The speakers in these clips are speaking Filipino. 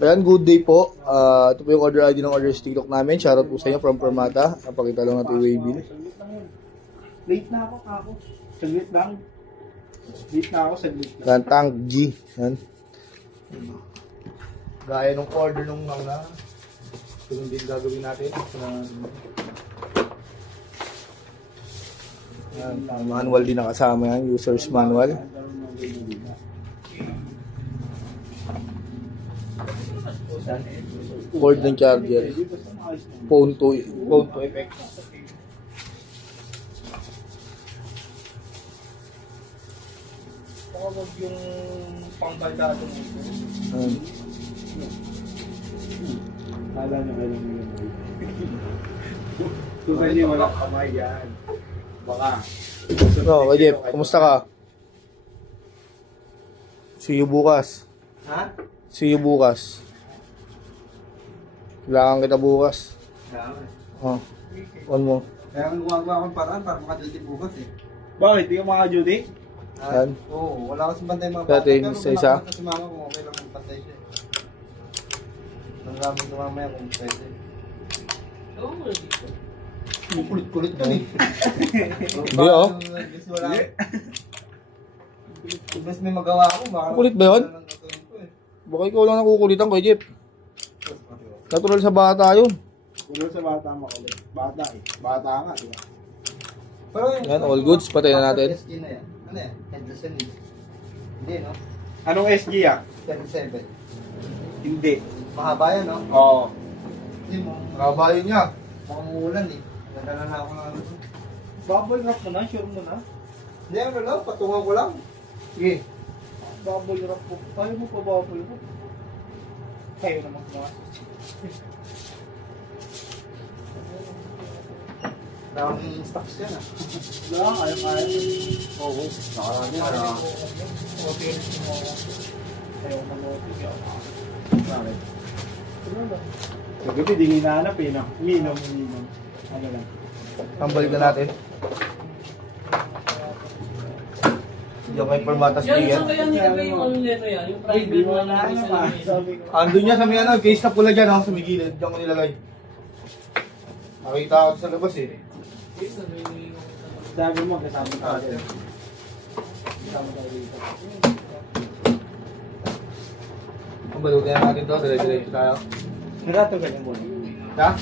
Ayan, good day po. Ito po yung order ID ng order TikTok namin. Shoutout po sa inyo from Permata. Napakita lang natin yung waybill. Late na ako, kako. Saglit lang. Late na ako, saglit lang. Gantang G. Yan. Gaya nung order nung mga. Ito din gagawin natin. Yan, manual din nakasama yan. User's manual. Cord ng charger. Phone to effect. Huwag yung pangbaldato mo ito. Kala na kayo yun. Kung hindi wala kamay yan. Baka. So, Jeff, kumusta ka? See you bukas. Ha? See you bukas. Kailangan kita bukas. Kailangan. On mo. Kaya gumagawa akong paraan para makaduty bukas eh. Bakit? Di ka makaduty? Yan. Oo, wala kasing bantay mga Dati, isa-isa. Pero kasi mama kung okay lang magpantay siya. Nanggamin ko mamaya kung pwede. Oo, kulit-kulit ka eh. Hindi oh. Mas may magawa ako. Kulit ba yun? Baka ikaw lang nakukulitan kay Jeff. Natural sa bata yun. Kulo sa bata makulit. Bata eh. Bata nga, di ba? Pero yan, all goods. Patay na natin. SG na yan. Ano yan? Headless yan eh. Hindi, no? Anong SG ah? 37. Hindi. Mahaba yan, no? Oo. Hindi mo. Mahaba yun niya. Makangulan eh. Nagdala na ako ng ano. Bubble wrap mo na? Sure mo na? Hindi, ano lang. Patungan ko lang. Sige. Bubble wrap po. Kaya mo pa bubble wrap? Kayo naman kumakas. Daming stocks yan ah. Wala, kaya. Oo. Nakaraan yan ah. Ayaw na motive yan. Bakit? Kagabi di hinahanap eh no? Minom. Ano lang. Tambalik na natin. Diyan kay Permata Yan, sticker. saan kaya nilagay yung ano nito yan? Yung private mo na Andun niya sa may ano, case na pula dyan, sa may gilid. Diyan ko nilagay. Nakita ako sa labas eh. Sabi mo, kasama tayo. Kasama tayo dito. Ang balutin natin to, dire-diretso tayo. Nagato ganyan mo. Ha?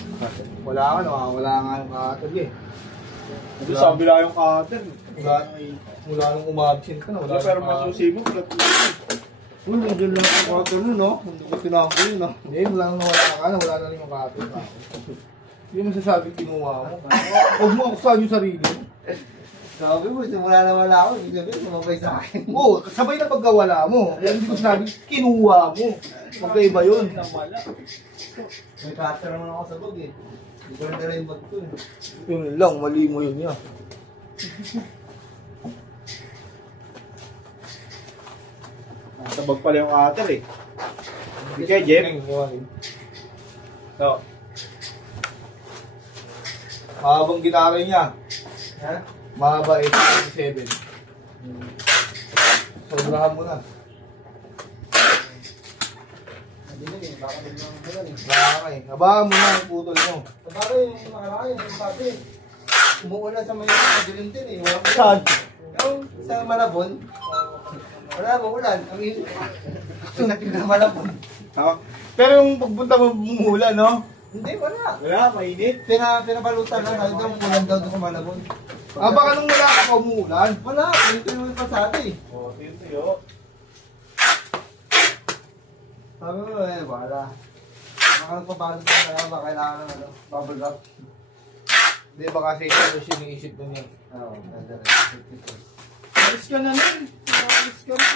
Wala ka, wala nga yung kakatag eh. Ito sabi lang yung cutter. Mula nung umabsent ka na, wala Pero masusi mo, flat mo. Uy, nandiyan lang yung cutter nun, no? Hindi ko tinako yun, no? Hindi, wala nang nawala ka na, wala na rin yung kakatag. Hindi mo sasabi kinuha mo. Huwag mo akusahan yung sarili. Sabi mo, simula na wala ako, ibig sabihin, sumabay sa akin. Oo, sabay na pagkawala mo. Yan hindi ko sinabi, kinuha mo. Magkaiba yun. May cutter naman ako sa bag eh. Hindi ko na rin bag ko eh. Yun lang, mali mo yun yan. Nasa bag pala yung cutter eh. Okay, Jeff. So, Mahabang gitara niya. ha? Mahaba 827. Sobrahan mo na. Hindi na eh, baka biglang bulan eh. Wala ka eh. Habahan mo na ang putol mo. Sabagay, yung nakaraan, yung sabi, umuulan sa may madilim din eh. Walang ulan. Saan? Yung sa Malabon, wala mo ulan. Ang natin na Malabon. Pero yung pagpunta mo bumula, no? Hindi, wala. Wala, mainit. Pinabalutan lang. Sabi daw, ulan daw doon sa Malabon. Ah, baka nung wala ka pa umuulan. Wala, ito yung pasate eh. O, tiyo. Sabi mo, wala. Baka nagpabalot na kaya ba kailangan ng ano, bubble wrap. Hindi, baka sa ito siya iniisip mo niya. Oo, ganda rin. Alis ka na nun. Alis ka na.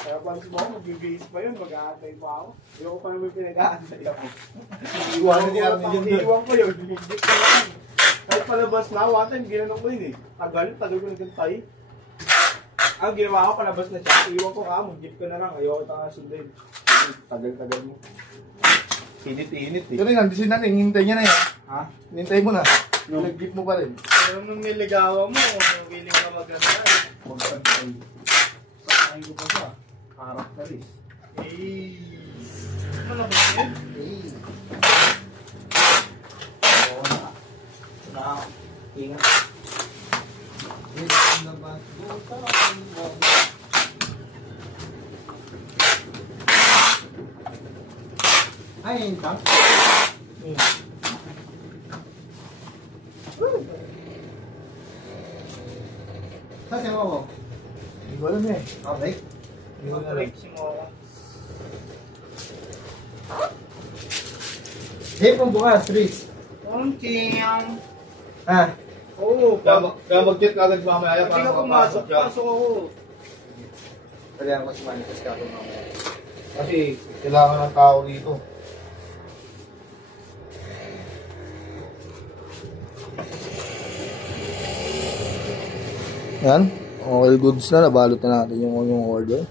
Kaya palis mo ako, mag-base pa yun, mag-aantay pa ako. Ayoko pa naman pinag-aantay ako. Iwanan ni Armin yun doon. Iwan ko yun, binigit ko lang. Kahit palabas na, one time, ginanong ko yun eh. Tagal ko nagkantay. Ang ginawa ko, palabas na siya. Iwan ko ka, mag-jeep ko na lang. Ayoko ta nga sundin. Tagal mo. Init eh. Pero nandisin na, hintay niya na yan. Ha? Hintay mo na. No. Nag-jeep mo pa rin. Pero nung niligawan mo, willing ka mag-antay. Magpantay. Pakain ko pa siya. Harap ka rin. Eh, Oo na. Ingat. Ay, yung tank. Saan siya mo? Hindi ko alam eh. Okay. Hindi ko alam. Break si Moka. Hipon bukas, Riz. Konting. Ah, Oo, Kaya mag-jet agad mamaya pag ka pumasok, pasok ako. kailangan ko sumanipis ka ako mamaya. Kasi kailangan ng tao dito. Yan. All goods na. Nabalot na natin yung order.